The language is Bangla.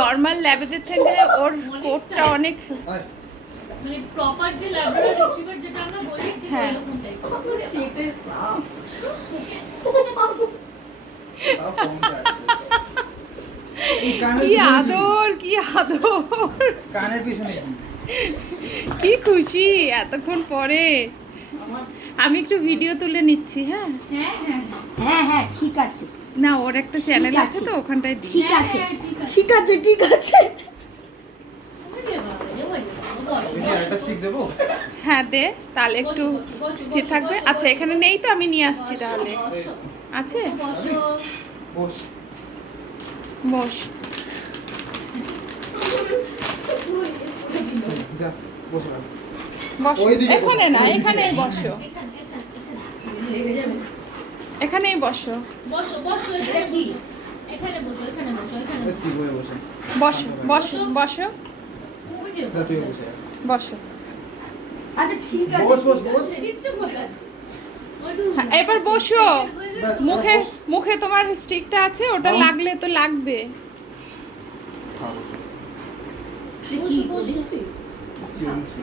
নর্মাল ল্যাবেদের থেকে ওর কোটটা অনেক মানে প্রপার যে ল্যাবরেটরি রিট্রিভার যেটা আমরা বলি ঠিক এরকম টাইপের চেপে সাপ কি আদর কি আদর কানের পিছনে কি খুশি এতক্ষণ পরে আমি একটু ভিডিও তুলে নিচ্ছি। হ্যাঁ হ্যাঁ হ্যাঁ হ্যাঁ হ্যাঁ ঠিক আছে না ওর একটা চ্যানেল আছে তো ওখানটায় দিই। ঠিক আছে ঠিক আছে ঠিক আছে একটা স্টিক দেবো। হ্যাঁ দে তাহলে একটু স্থির থাকবে। আচ্ছা এখানে নেই তো আমি নিয়ে আসছি তাহলে। আছে বস বস যা বসো বস ওইদিকে এখানে না ওইদিকে। এখানেই বসো এখানেই বসো বসো বসো এটা কি? এখানে বসো এখানে বসো এখানে বসো চিবোয়ে বসে বসো বসো বসো যা তুই বসে বসো আচ্ছা ঠিক আছে বস বস বস কিচ্ছু বলে আছে হ্যাঁ, এবার বসো ব্যাস, মুখে বস। মুখে তোমার স্টিকটা আছে ওটা দাও। লাগলে তো লাগবে। হ্যাঁ বসো কি বলছিস চিবোয়ে